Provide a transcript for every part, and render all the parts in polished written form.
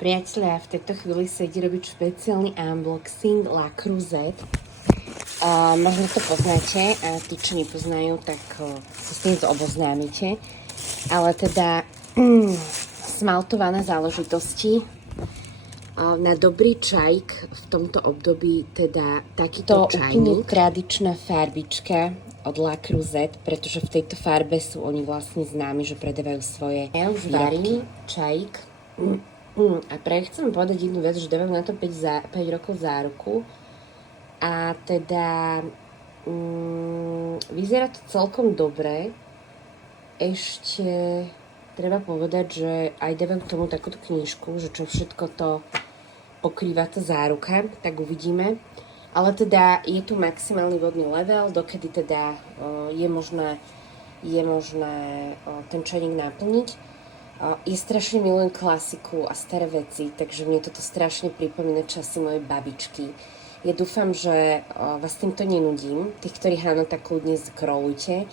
Priatelia, v tejto chvíli sa ide robiť špeciálny unboxing La Creuset. Možno to poznáte a tí, čo nepoznajú, tak sa s týmto oboznámite. Ale teda smaltované záležitosti na dobrý čajk v tomto období, teda takýto čajník. Úplne tradičná farbička od La Creuset, pretože v tejto farbe sú oni vlastne známi, že predávajú svoje výrobky. Čajk. A práve chcem povedať jednu vec, že dávam na to 5 rokov záruku a teda vyzerá to celkom dobre. Ešte treba povedať, že aj dávam k tomu takúto knižku, že čo všetko to pokrýva tá záruka, tak uvidíme. Ale teda je tu maximálny vodný level, dokedy teda je možné ten čajník naplniť. Ja strašne milujem klasiku a staré veci, takže mne toto strašne pripomína časy mojej babičky. Ja dúfam, že vás týmto nenudím, tých, ktorí áno, tak kľudne scrollujte,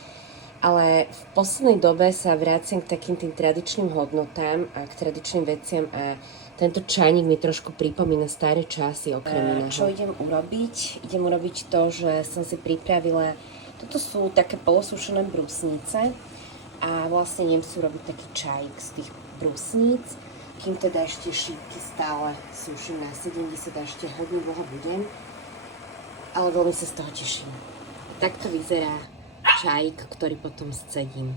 ale v poslednej dobe sa vraciam k takým tým tradičným hodnotám a k tradičným veciam a tento čajník mi trošku pripomína staré časy okrem iného. Čo idem urobiť? Idem urobiť to, že som si pripravila, toto sú také polosušené brusnice, a vlastne idem si urobiť taký čajík z tých brusníc, kým teda ešte šípky stále suším na 70 a ešte hodne dlho budem, ale veľmi sa z toho teším. Takto vyzerá čajík, ktorý potom scedím.